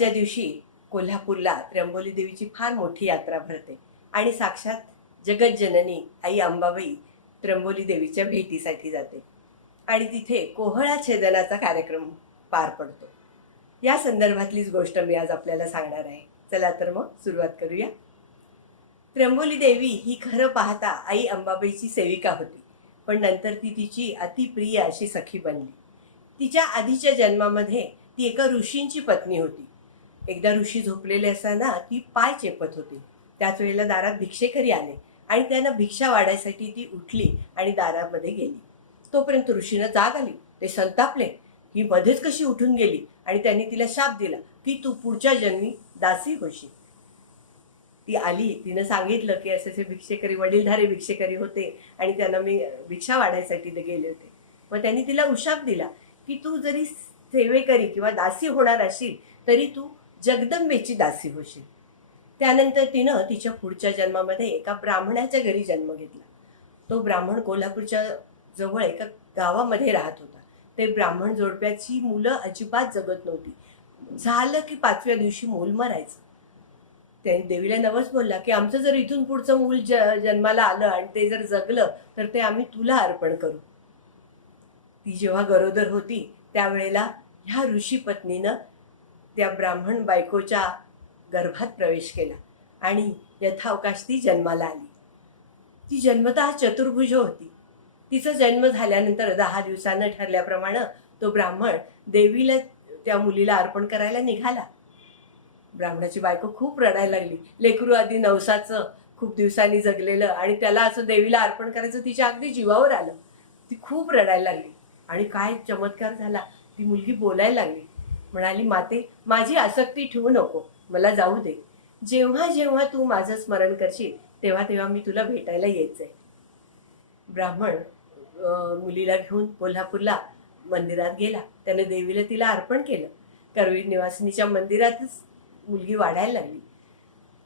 आजच्या दिवशी कोल्हापूरला त्र्यंबोली देवीची फार मोठी यात्रा भरते. आणि साक्षात जगज्जननी आई अंबाबाई त्र्यंबोली देवीच्या भेटीसाठी जाते. आणि तिथे कोहळा छेदनाचा कार्यक्रम पार पडतो. या संदर्भातलीच गोष्ट मी आज आपल्याला सांगणार आहे. चला तर मग सुरुवात करूया. त्र्यंबोली देवी ही खरं पाहता आई अंबाबाईची सेविका होती. पण नंतर ती तिची अतिप्रिय अशी सखी बनली. तिच्या आधीच्या जन्मामध्ये ती एका ऋषींची पत्नी होती. एकदा ऋषी झोपलेले असताना ती पाय चेपत होती. त्याच वेळेला दारात भिक्षेकरी आले आणि त्यांना भिक्षा वाढायसाठी ती उठली आणि दारामध्ये गेली. तोपर्यंत ऋषीनं जाग आली. ते संतापले ही मध्येच कशी उठून गेली आणि त्यांनी तिला शाप दिला की तू पुढच्या जन्मी दासी होशी ती आली. तिनं सांगितलं की असे असे भिक्षेकरी वडीलधारे भिक्षेकरी होते आणि त्यांना मी भिक्षा वाढायसाठी ते गेले होते. मग त्यांनी तिला उशाप दिला की तू जरी सेवेकरी किंवा दासी होणार असेल तरी तू जगदंबेची दासी होशील. त्यानंतर तिनं तिच्या पुढच्या जन्मामध्ये एका ब्राह्मणाच्या घरी जन्म घेतला. तो ब्राह्मण कोल्हापूरच्या जवळ एका गावामध्ये राहत होता. ते ब्राह्मण जोडप्याची मुलं अजिबात जगत नव्हती. झालं की पाचव्या दिवशी मूल मरायचं. त्याने देवीला नवस बोलला की आमचं जर इथून पुढचं मूल ज जन्माला आलं आणि ते जर जगलं तर ते आम्ही तुला अर्पण करू. ती जेव्हा गरोदर होती त्यावेळेला ह्या ऋषी पत्नीनं त्या ब्राह्मण बायकोच्या गर्भात प्रवेश केला आणि यथावकाश ती जन्माला आली. ती जन्मतः चतुर्भुज होती. तिचा जन्म झाल्यानंतर दहा दिवसानं ठरल्याप्रमाणे तो ब्राह्मण देवीला त्या मुलीला अर्पण करायला निघाला. ब्राह्मणाची बायको खूप रडायला लागली. लेकरू आधी नवसाचं खूप दिवसांनी जगलेलं आणि त्याला असं देवीला अर्पण करायचं तिच्या अगदी जीवावर आलं. ती खूप रडायला लागली आणि काय चमत्कार झाला. ती मुलगी बोलायला लागली. म्हणाली माते माझी आसक्ती ठेवू नको मला जाऊ दे. जेव्हा जेव्हा तू माझं स्मरण करशील तेव्हा तेव्हा मी तुला भेटायला यायचंय. ब्राह्मण मुलीला घेऊन कोल्हापूरला मंदिरात गेला. त्याने देवीला तिला अर्पण केलं. करवीर निवासिनीच्या मंदिरातच मुलगी वाढायला लागली.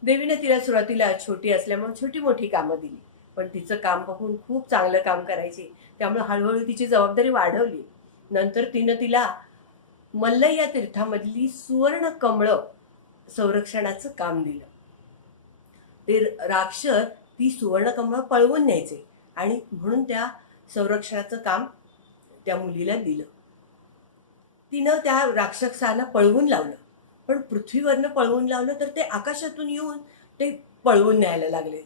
देवीने तिला सुरुवातीला छोटी असल्यामुळे छोटी मोठी कामं दिली. पण तिचं काम पाहून खूप चांगलं काम करायचे. त्यामुळे हळूहळू तिची जबाबदारी वाढवली. नंतर तिनं तिला मल्लय्या तीर्थामधली सुवर्ण कमळं संरक्षणाचं काम दिलं. ते राक्षस ती सुवर्ण कमळं पळवून न्यायचे आणि म्हणून त्या संरक्षणाचं काम त्या मुलीला दिलं. तिनं त्या राक्षसाला पळवून लावलं. पण पृथ्वीवरनं पळवून लावलं तर ते आकाशातून येऊन ते पळवून न्यायला लागले.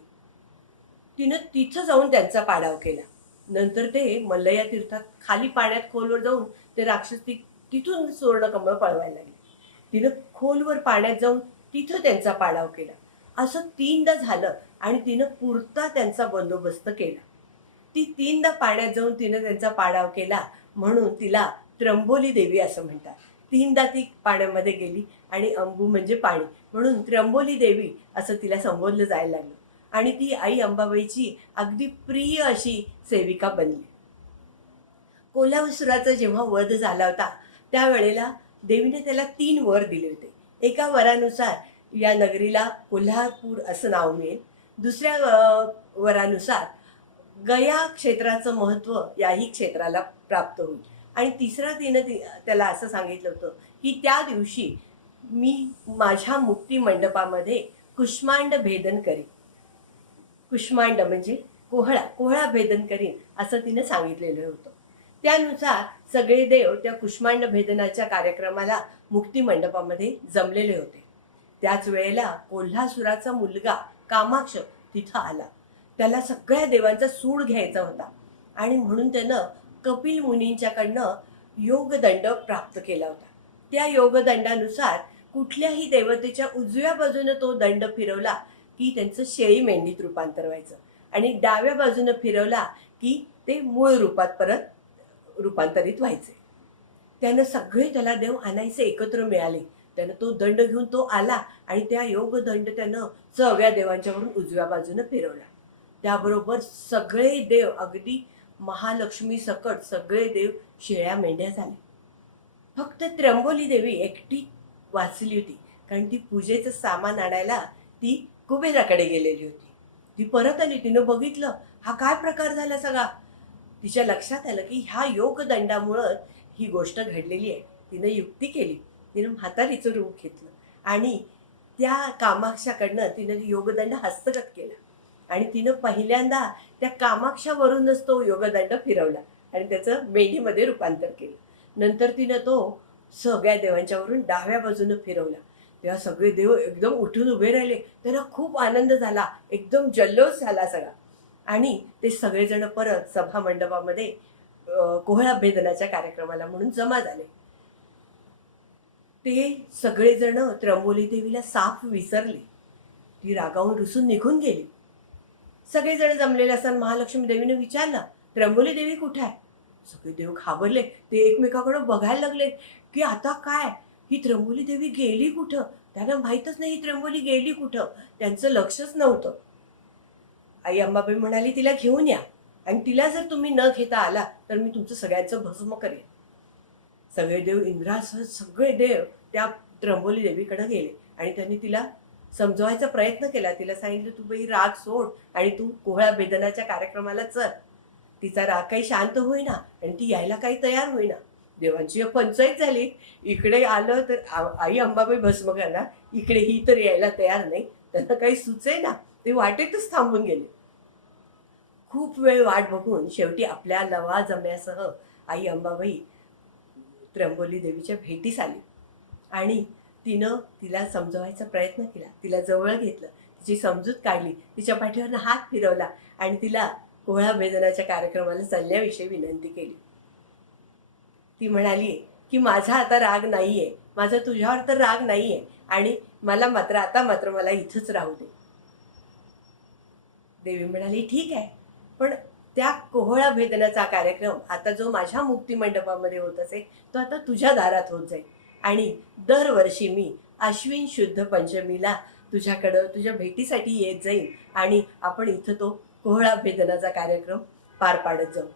तिनं तिथं जाऊन त्यांचा पाडाव केला. नंतर ते मल्लया तीर्थात खाली पाण्यात खोलवर जाऊन ते राक्षस ती तिथून सुवर्णकमळ पळवायला लागली. तिनं खोलवर पाण्यात जाऊन तिथं त्यांचा पाडाव केला. असं तीनदा झालं आणि तिनं पुरता त्यांचा बंदोबस्त केला. ती तीनदा पाण्यात जाऊन तिनं त्यांचा पाडाव केला म्हणून तिला त्र्यंबोली देवी असं म्हणतात. तीनदा ती पाण्यामध्ये गेली आणि अंबू म्हणजे पाणी म्हणून त्र्यंबोली देवी असं तिला संबोधलं जायला लागलं. आणि ती आई अंबाबाईची अगदी प्रिय अशी सेविका बनली. कोल्हासुराचा जेव्हा वध झाला होता त्यावेळेला देवीने त्याला तीन वर दिले होते. एका वरानुसार या नगरीला कोल्हापूर असं नाव मिळेल. दुसऱ्या वरानुसार गया क्षेत्राचं महत्त्व याही क्षेत्राला प्राप्त होईल. आणि तिसरा तिनं ती त्याला असं सांगितलं होतं की त्या दिवशी मी माझ्या मुक्ती मंडपामध्ये कुष्मांड भेदन करीन. कुष्मांड म्हणजे कोहळा कोहळा भेदन करीन असं तिनं सांगितलेलं होतं. त्यानुसार सगळे देव त्या कुष्मांड भेदनाच्या कार्यक्रमाला मुक्ती मंडपामध्ये जमलेले होते. त्याच वेळेला कोल्हासुराचा मुलगा कामाक्ष तिथं आला. त्याला सगळ्या देवांचा सूड घ्यायचा होता आणि म्हणून त्यानं कपिल मुनींच्याकडनं योगदंड प्राप्त केला होता. त्या योगदंडानुसार कुठल्याही देवतेच्या उजव्या बाजूनं तो दंड फिरवला की त्यांचं शेळी मेंढीत रूपांतर व्हायचं आणि डाव्या बाजूनं फिरवला की ते मूळ रूपात परत रूपांतरित व्हायचे. त्यानं सगळे त्याला देव आणायचे एकत्र मिळाले. त्यानं तो दंड घेऊन तो आला आणि त्या योग दंड त्यानं सगळ्या देवांच्यावरून उजव्या बाजूनं फिरवला. त्याबरोबर सगळे देव अगदी महालक्ष्मी सकट सगळे देव शेळ्या मेंढ्या झाले फक्त त्र्यंबोली देवी एकटी वाचली होती कारण ती पूजेचं सामान आणायला ती कुबेराकडे गेलेली होती. ती परत आली तिनं बघितलं हा काय प्रकार झाला सगळा? तिच्या लक्षात आलं की ह्या योगदंडामुळं ही गोष्ट घडलेली आहे. तिनं युक्ती केली. तिनं म्हातारीचं रूप घेतलं. आणि त्या कामाक्षाकडनं तिनं योगदंड हस्तगत केला. आणि तिनं पहिल्यांदा त्या कामाक्षावरूनच तो योगदंड फिरवला आणि त्याचं मेढीमध्ये रूपांतर केलं. नंतर तिनं तो सगळ्या देवांच्यावरून डाव्या बाजूनं फिरवला. तेव्हा सगळे देव एकदम उठून उभे राहिले. त्यांना खूप आनंद झाला. एकदम जल्लोष झाला सगळा. आणि ते सगळेजण परत सभा मंडपामध्ये अं, कोहळा भेदनाच्या कार्यक्रमाला म्हणून जमा झाले. ते सगळेजण त्र्यंबोली देवीला साफ विसरले. ती रागावून रुसून निघून गेली. सगळेजण जमलेले असताना महालक्ष्मी देवीने विचारलं त्र्यंबोली देवी कुठे आहे? सगळे देव घाबरले. ते एकमेकाकडे बघायला लागले की आता काय? ही त्र्यंबोली देवी गेली कुठं? त्यांना माहीतच नाही ही त्र्यंबोली गेली कुठं. त्यांचं लक्षच नव्हतं. आई अंबाबाई म्हणाली तिला घेऊन या. आणि तिला जर तुम्ही न घेता आला तर मी तुमचं सगळ्यांचं भस्म करेन. सगळे देव इंद्रासह सगळे देव त्या त्र्यंबोली देवीकडे गेले. आणि त्यांनी तिला समजवायचा प्रयत्न केला. तिला सांगितलं तू बाई राग सोड आणि तू कोहळा भेदनाच्या कार्यक्रमाला चल. तिचा राग काही शांत होईना आणि ती यायला काही तयार होईना. देवांची पंचायत झाली. इकडे आलं तर आई अंबाबाई भस्म करणार. इकडे ही तर यायला तयार नाही. त्यांना काही सुचे ना ते वाटेतच थांबून गेले. खूप वेळ वाट बघून शेवटी आपल्या लवाजम्यासह आई अंबाबाई त्र्यंबोली देवीच्या भेटीस आली. आणि तिनं तिला समजवायचा प्रयत्न केला. तिला जवळ घेतलं. तिची समजूत काढली. तिच्या पाठीवरनं हात फिरवला आणि तिला कोहळा भेदनाच्या कार्यक्रमाला चालण्याविषयी विनंती केली. ती म्हणाली की माझा आता राग नाही आहे माझा तुझ्यावर तर राग नाही आहे आणि मला मात्र आता मात्र मला इथंच राहू दे. देवी म्हणाली ठीक आहे. पण त्या कोहळा भेदनाचा कार्यक्रम आता जो माझ्या मुक्ती मंडपामध्ये होत असे तो आता तुझ्या दारात होत जाईल. आणि दरवर्षी मी अश्विन शुद्ध पंचमीला तुझ्याकडं तुझ्या भेटीसाठी येत जाईल आणि आपण इथं तो कोहळा भेदनाचा कार्यक्रम पार पाडत जाऊ.